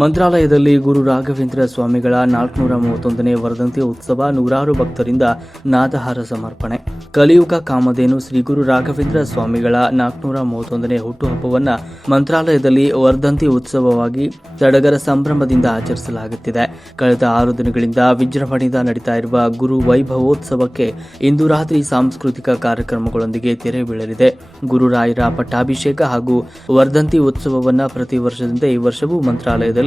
ಮಂತ್ರಾಲಯದಲ್ಲಿ ಗುರು ರಾಘವೇಂದ್ರ ಸ್ವಾಮಿಗಳ 431ನೇ ವರ್ಧಂತಿ ಉತ್ಸವ ನೂರಾರು ಭಕ್ತರಿಂದ ನಾದಹಾರ ಸಮರ್ಪಣೆ. ಕಲಿಯುಗ ಕಾಮಧೇನು ಶ್ರೀ ಗುರು ರಾಘವೇಂದ್ರ ಸ್ವಾಮಿಗಳ 431ನೇ ಹುಟ್ಟುಹಬ್ಬವನ್ನು ಮಂತ್ರಾಲಯದಲ್ಲಿ ವರ್ಧಂತಿ ಉತ್ಸವವಾಗಿ ಸಡಗರ ಸಂಭ್ರಮದಿಂದ ಆಚರಿಸಲಾಗುತ್ತಿದೆ. ಕಳೆದ 6 ದಿನಗಳಿಂದ ವಿಜೃಂಭಣೆಯಿಂದ ನಡೀತಾ ಇರುವ ಗುರು ವೈಭವೋತ್ಸವಕ್ಕೆ ಇಂದು ರಾತ್ರಿ ಸಾಂಸ್ಕೃತಿಕ ಕಾರ್ಯಕ್ರಮಗಳೊಂದಿಗೆ ತೆರೆ ಬೀಳಲಿದೆ. ಗುರುರಾಯರ ಪಟ್ಟಾಭಿಷೇಕ ಹಾಗೂ ವರ್ಧಂತಿ ಉತ್ಸವವನ್ನು ಪ್ರತಿ ವರ್ಷದಂತೆ ಈ ವರ್ಷವೂ ಮಂತ್ರಾಲಯದಲ್ಲಿ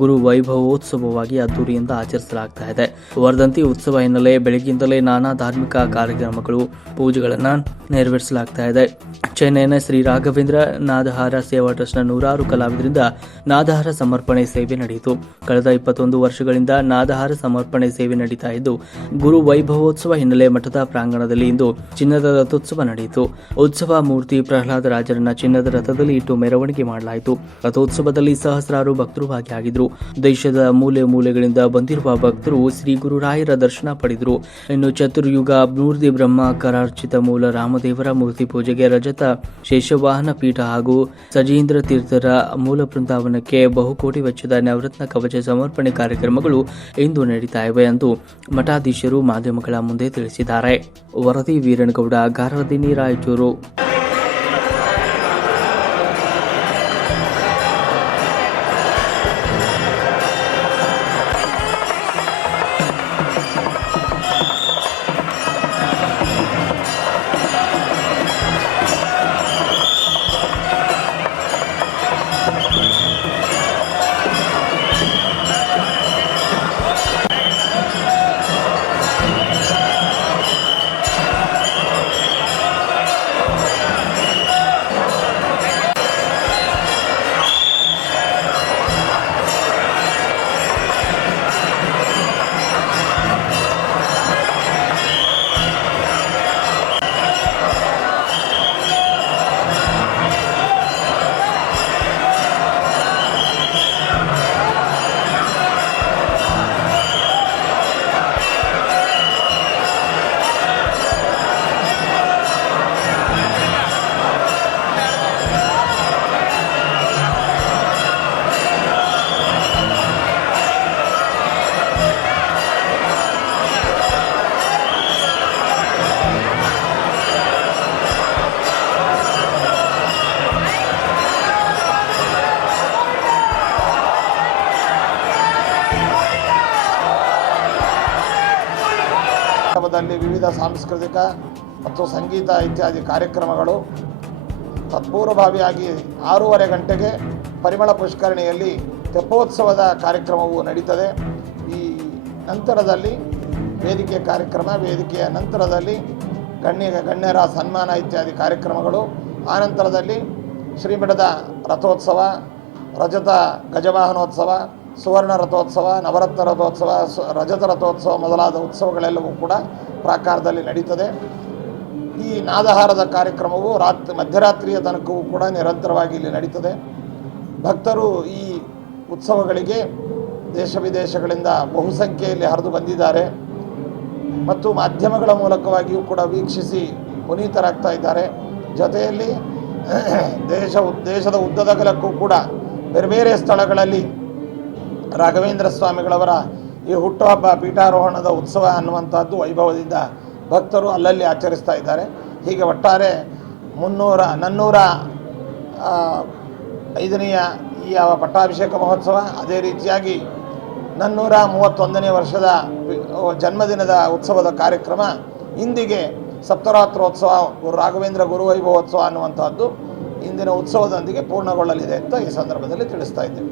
ಗುರು ವೈಭವೋತ್ಸವವಾಗಿ ಅದ್ದೂರಿಯಿಂದ ಆಚರಿಸಲಾಗ್ತಾ ಇದೆ. ವರ್ಧಂತಿ ಉತ್ಸವ ಹಿನ್ನೆಲೆ ಬೆಳಗ್ಗಿಂದಲೇ ನಾನಾ ಧಾರ್ಮಿಕ ಕಾರ್ಯಕ್ರಮಗಳು, ಪೂಜೆಗಳನ್ನು ನೆರವೇರಿಸಲಾಗ್ತಾ ಇದೆ. ಚೆನ್ನೈನ ಶ್ರೀ ರಾಘವೇಂದ್ರ ನಾದಹಾರ ಸೇವಾ ಟ್ರಸ್ಟ್ನ ನೂರಾರು ಕಲಾವಿದರಿಂದ ನಾದಹಾರ ಸಮರ್ಪಣೆ ಸೇವೆ ನಡೆಯಿತು. ಕಳೆದ 21 ವರ್ಷಗಳಿಂದ ನಾದಹಾರ ಸಮರ್ಪಣೆ ಸೇವೆ ನಡೀತಾ ಇದ್ದು, ಗುರು ವೈಭವೋತ್ಸವ ಹಿನ್ನೆಲೆ ಮಠದ ಪ್ರಾಂಗಣದಲ್ಲಿ ಇಂದು ಚಿನ್ನದ ರಥೋತ್ಸವ ನಡೆಯಿತು. ಉತ್ಸವ ಮೂರ್ತಿ ಪ್ರಹ್ಲಾದ ರಾಜರನ್ನ ಚಿನ್ನದ ರಥದಲ್ಲಿ ಇಟ್ಟು ಮೆರವಣಿಗೆ ಮಾಡಲಾಯಿತು. ರಥೋತ್ಸವದಲ್ಲಿ ಸಹಸ್ರಾರು ಭಕ್ತರು ಭಾಗಿಯಾಗಿದ್ದರು. ದೇಶದ ಮೂಲೆ ಮೂಲೆಗಳಿಂದ ಬಂದಿರುವ ಭಕ್ತರು ಶ್ರೀ ಗುರುರಾಯರ ದರ್ಶನ ಪಡೆದರು. ಇನ್ನು ಚತುರ್ಯುಗ ಮೂರ್ತಿ ಬ್ರಹ್ಮ ಕರಾರ್ಚಿತ ಮೂಲ ರಾಮದೇವರ ಮೂರ್ತಿ ಪೂಜೆಗೆ ರಜತ ಶೇಷವಾಹನ ಪೀಠ ಹಾಗೂ ಸಜೀಂದ್ರ ತೀರ್ಥರ ಮೂಲ ಬೃಂದಾವನಕ್ಕೆ ಬಹುಕೋಟಿ ವೆಚ್ಚದ ನವರತ್ನ ಕವಚ ಸಮರ್ಪಣೆ ಕಾರ್ಯಕ್ರಮಗಳು ಇಂದು ನಡೀತಾ ಇವೆ ಎಂದು ಮಠಾಧೀಶರು ಮಾಧ್ಯಮಗಳ ಮುಂದೆ ತಿಳಿಸಿದ್ದಾರೆ. ವರದಿ ವೀರನಗೌಡ, ಗಾರದಿನಿ, ರಾಯಚೂರು. ವಿವಿಧ ಸಾಂಸ್ಕೃತಿಕ ಮತ್ತು ಸಂಗೀತ ಇತ್ಯಾದಿ ಕಾರ್ಯಕ್ರಮಗಳು ತತ್ಪೂರ್ವಭಾವಿಯಾಗಿ 6:30 ಗಂಟೆಗೆ ಪರಿಮಳ ಪುಷ್ಕರಣಿಯಲ್ಲಿ ತೆಪ್ಪೋತ್ಸವದ ಕಾರ್ಯಕ್ರಮವು ನಡೀತದೆ. ಈ ನಂತರದಲ್ಲಿ ವೇದಿಕೆ ಕಾರ್ಯಕ್ರಮ, ವೇದಿಕೆಯ ನಂತರದಲ್ಲಿ ಗಣ್ಯರ ಸನ್ಮಾನ ಇತ್ಯಾದಿ ಕಾರ್ಯಕ್ರಮಗಳು, ಆನಂತರದಲ್ಲಿ ಶ್ರೀಮಠದ ರಥೋತ್ಸವ, ರಜತ ಗಜವಾಹನೋತ್ಸವ, ಸುವರ್ಣ ರಥೋತ್ಸವ, ನವರತ್ನ ರಥೋತ್ಸವ, ರಜತ ರಥೋತ್ಸವ ಮೊದಲಾದ ಉತ್ಸವಗಳೆಲ್ಲವೂ ಕೂಡ ಪ್ರಾಕಾರದಲ್ಲಿ ನಡೀತದೆ. ಈ ನಾದಹಾರದ ಕಾರ್ಯಕ್ರಮವು ಮಧ್ಯರಾತ್ರಿಯ ತನಕವೂ ಕೂಡ ನಿರಂತರವಾಗಿ ಇಲ್ಲಿ ನಡೀತದೆ. ಭಕ್ತರು ಈ ಉತ್ಸವಗಳಿಗೆ ದೇಶ ವಿದೇಶಗಳಿಂದ ಬಹುಸಂಖ್ಯೆಯಲ್ಲಿ ಹರಿದು ಬಂದಿದ್ದಾರೆ ಮತ್ತು ಮಾಧ್ಯಮಗಳ ಮೂಲಕವಾಗಿಯೂ ಕೂಡ ವೀಕ್ಷಿಸಿ ಪುನೀತರಾಗ್ತಾ ಇದ್ದಾರೆ. ಜೊತೆಯಲ್ಲಿ ದೇಶದ ಉದ್ದಗಲಕ್ಕೂ ಕೂಡ ಬೇರೆ ಬೇರೆ ಸ್ಥಳಗಳಲ್ಲಿ ರಾಘವೇಂದ್ರ ಸ್ವಾಮಿಗಳವರ ಈ ಹುಟ್ಟುಹಬ್ಬ ಪೀಠಾರೋಹಣದ ಉತ್ಸವ ಅನ್ನುವಂಥದ್ದು ವೈಭವದಿಂದ ಭಕ್ತರು ಅಲ್ಲಲ್ಲಿ ಆಚರಿಸ್ತಾ ಇದ್ದಾರೆ. ಹೀಗೆ ಒಟ್ಟಾರೆ 405ನೆಯ ಈ ಪಟ್ಟಾಭಿಷೇಕ ಮಹೋತ್ಸವ, ಅದೇ ರೀತಿಯಾಗಿ 431ನೇ ವರ್ಷದ ಜನ್ಮದಿನದ ಉತ್ಸವದ ಕಾರ್ಯಕ್ರಮ, ಇಂದಿಗೆ ಸಪ್ತರಾತ್ರೋತ್ಸವ ರಾಘವೇಂದ್ರ ಗುರುವೈಭವೋತ್ಸವ ಅನ್ನುವಂಥದ್ದು ಇಂದಿನ ಉತ್ಸವದೊಂದಿಗೆ ಪೂರ್ಣಗೊಳ್ಳಲಿದೆ ಅಂತ ಈ ಸಂದರ್ಭದಲ್ಲಿ ತಿಳಿಸ್ತಾ ಇದ್ದೇವೆ.